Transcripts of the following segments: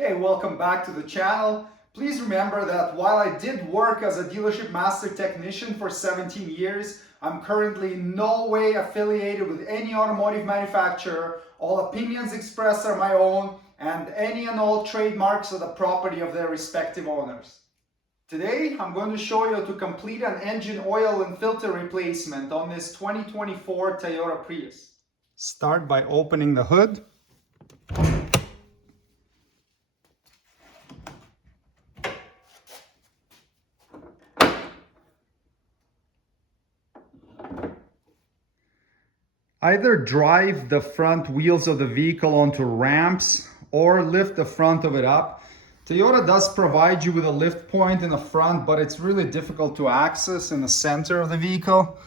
Hey, welcome back to the channel. Please remember that while I did work as a dealership master technician for 17 years, I'm currently in no way affiliated with any automotive manufacturer. All opinions expressed are my own, and any and all trademarks are the property of their respective owners. Today, I'm going to show you how to complete an engine oil and filter replacement on this 2024 Toyota Prius. Start by opening the hood. Either drive the front wheels of the vehicle onto ramps or lift the front of it up. Toyota does provide you with a lift point in the front, but it's really difficult to access in the center of the vehicle.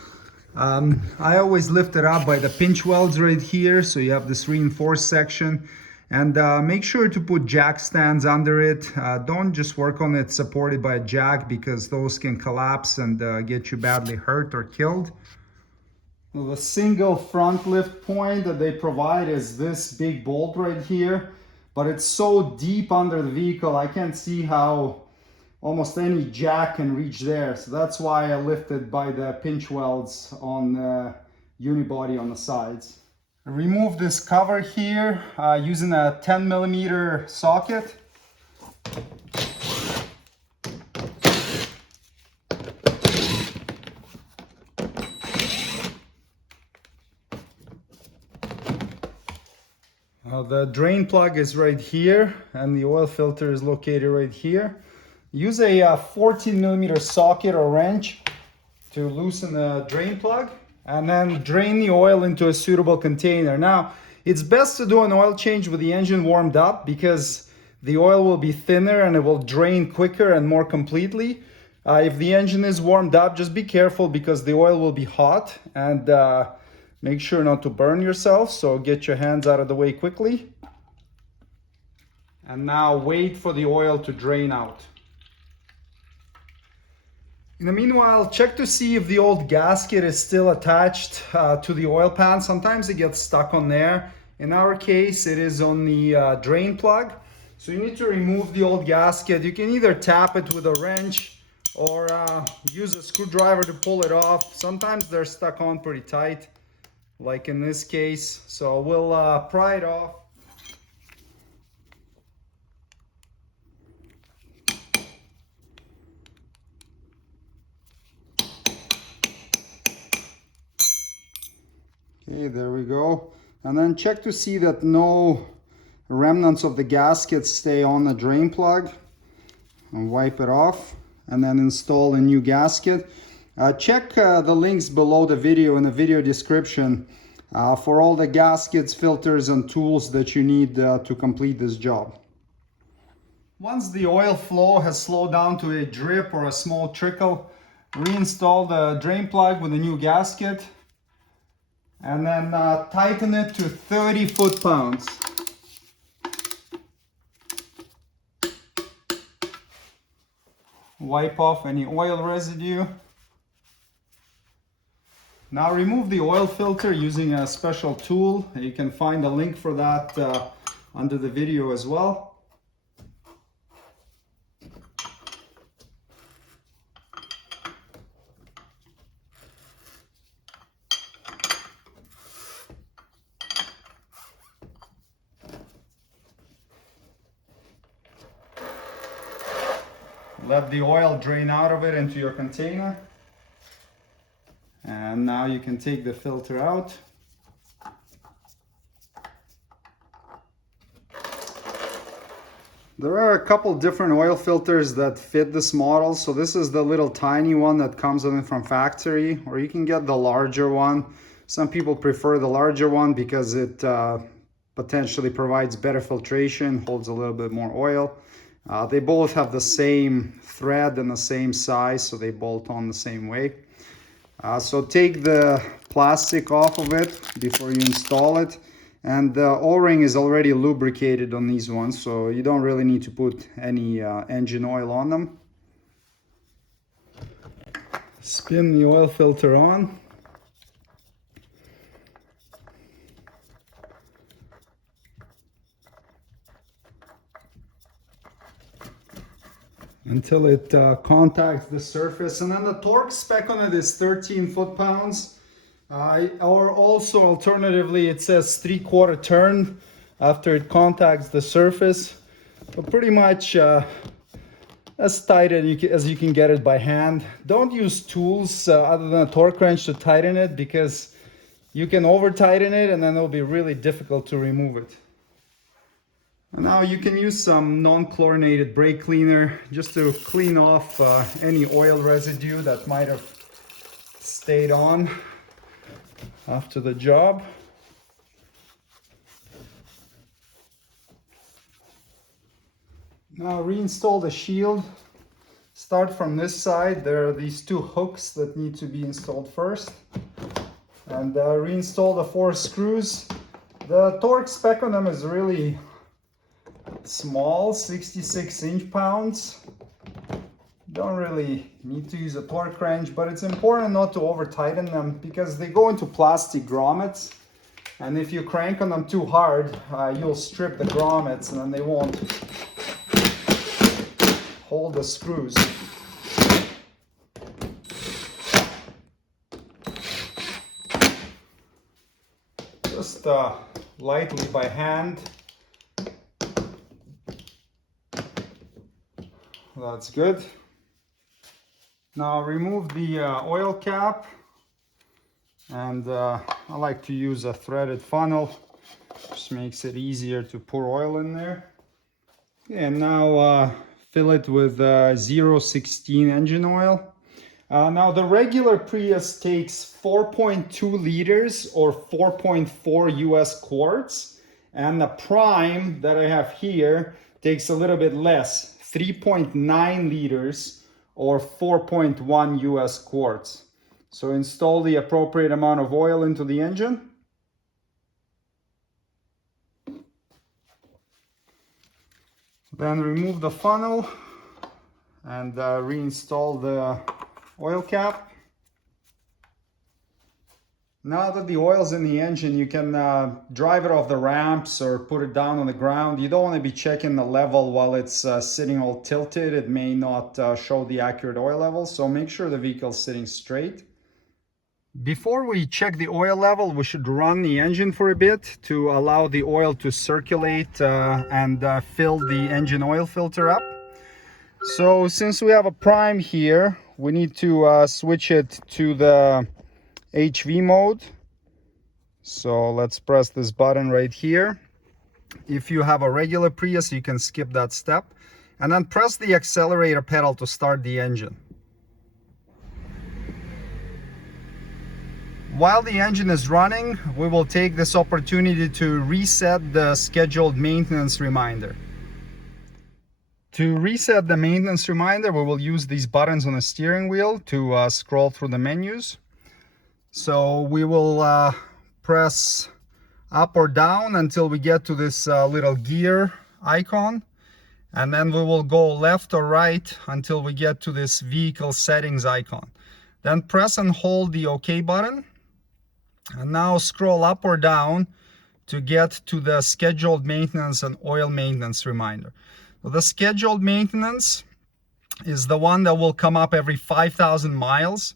I always lift it up by the pinch welds right here, so you have this reinforced section. And make sure to put jack stands under it. Don't just work on it supported by a jack, because those can collapse and get you badly hurt or killed. The single front lift point that they provide is this big bolt right here, but it's so deep under the vehicle I can't see how almost any jack can reach there. So that's why I lifted by the pinch welds on the unibody on the sides. I remove this cover here using a 10mm socket. The drain plug is right here and the oil filter is located right here. Use a 14mm socket or wrench to loosen the drain plug and then drain the oil into a suitable container. Now, it's best to do an oil change with the engine warmed up, because the oil will be thinner and it will drain quicker and more completely. If the engine is warmed up, just be careful because the oil will be hot, and make sure not to burn yourself, so get your hands out of the way quickly. And now wait for the oil to drain out. In the meanwhile, check to see if the old gasket is still attached to the oil pan. Sometimes it gets stuck on there. In our case, it is on the drain plug. So you need to remove the old gasket. You can either tap it with a wrench or use a screwdriver to pull it off. Sometimes they're stuck on pretty tight, like in this case. So we'll pry it off. Okay, there we go. And then check to see that no remnants of the gasket stay on the drain plug, and wipe it off, and then install a new gasket. Check the links below the video in the video description for all the gaskets, filters, and tools that you need to complete this job. Once the oil flow has slowed down to a drip or a small trickle, reinstall the drain plug with a new gasket, and then tighten it to 30 foot-pounds. Wipe off any oil residue. Now remove the oil filter using a special tool. You can find a link for that under the video as well. Let the oil drain out of it into your container. And now you can take the filter out. There are a couple different oil filters that fit this model. So this is the little tiny one that comes in from factory, or you can get the larger one. Some people prefer the larger one because it potentially provides better filtration, holds a little bit more oil. They both have the same thread and the same size, so they bolt on the same way. So take the plastic off of it before you install it. And the O-ring is already lubricated on these ones, so you don't really need to put any engine oil on them. Spin the oil filter on. until it contacts the surface. And then the torque spec on it is 13 foot-pounds. Or also alternatively, it says 3/4 turn after it contacts the surface. But pretty much as tight as you can get it by hand. Don't use tools other than a torque wrench to tighten it, because you can over tighten it and then it'll be really difficult to remove it. And now you can use some non-chlorinated brake cleaner just to clean off any oil residue that might have stayed on after the job. Now reinstall the shield. Start from this side. There are these two hooks that need to be installed first. And reinstall the 4 screws. The torque spec on them is really small, 66 inch-pounds. Don't really need to use a torque wrench, but it's important not to over tighten them because they go into plastic grommets. And if you crank on them too hard, you'll strip the grommets and then they won't hold the screws. Just lightly by hand. That's good. Now remove the oil cap, and I like to use a threaded funnel. Just makes it easier to pour oil in there. And now fill it with 0.16 engine oil. Now the regular Prius takes 4.2 liters or 4.4 US quarts, and the Prime that I have here takes a little bit less, 3.9 liters or 4.1 US quarts. So install the appropriate amount of oil into the engine. Then remove the funnel and reinstall the oil cap. Now that the oil's in the engine, you can drive it off the ramps or put it down on the ground. You don't want to be checking the level while it's sitting all tilted. It may not show the accurate oil level, so make sure the vehicle's sitting straight. Before we check the oil level, we should run the engine for a bit to allow the oil to circulate and fill the engine oil filter up. So since we have a Prime here, we need to switch it to the HV mode. So let's press this button right here. If you have a regular Prius, you can skip that step. And then press the accelerator pedal to start the engine. While the engine is running, we will take this opportunity to reset the scheduled maintenance reminder. To reset the maintenance reminder, we will use these buttons on the steering wheel to scroll through the menus. So we will press up or down until we get to this little gear icon. And then we will go left or right until we get to this vehicle settings icon. Then press and hold the OK button. And now scroll up or down to get to the scheduled maintenance and oil maintenance reminder. So the scheduled maintenance is the one that will come up every 5,000 miles.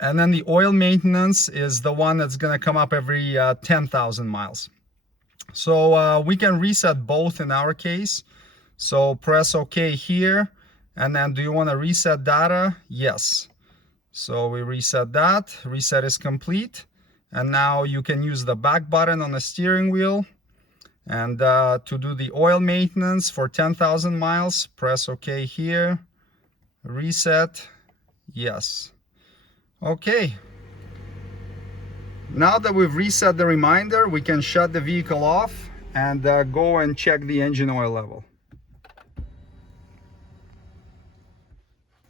And then the oil maintenance is the one that's going to come up every 10,000 miles. So we can reset both in our case. So press OK here. And then do you want to reset data? Yes. So we reset that. Reset is complete. And now you can use the back button on the steering wheel. And to do the oil maintenance for 10,000 miles, press OK here. Reset. Yes. Okay. Now that we've reset the reminder, we can shut the vehicle off and go and check the engine oil level.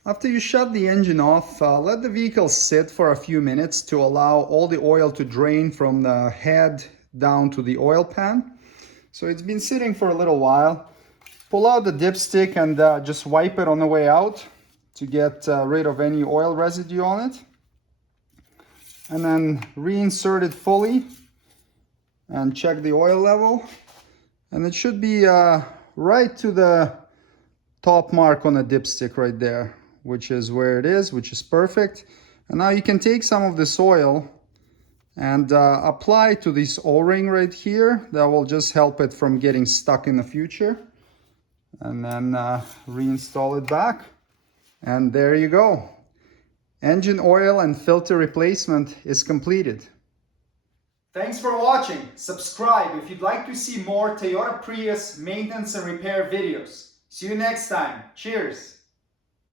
After you shut the engine off, let the vehicle sit for a few minutes to allow all the oil to drain from the head down to the oil pan. So it's been sitting for a little while. Pull out the dipstick and just wipe it on the way out to get rid of any oil residue on it. And then reinsert it fully and check the oil level. And it should be right to the top mark on the dipstick right there, which is where it is, which is perfect. And now you can take some of this oil and apply to this O-ring right here. That will just help it from getting stuck in the future. And then reinstall it back. And there you go. Engine oil and filter replacement is completed. Thanks for watching. Subscribe if you'd like to see more Toyota Prius maintenance and repair videos. See you next time. Cheers.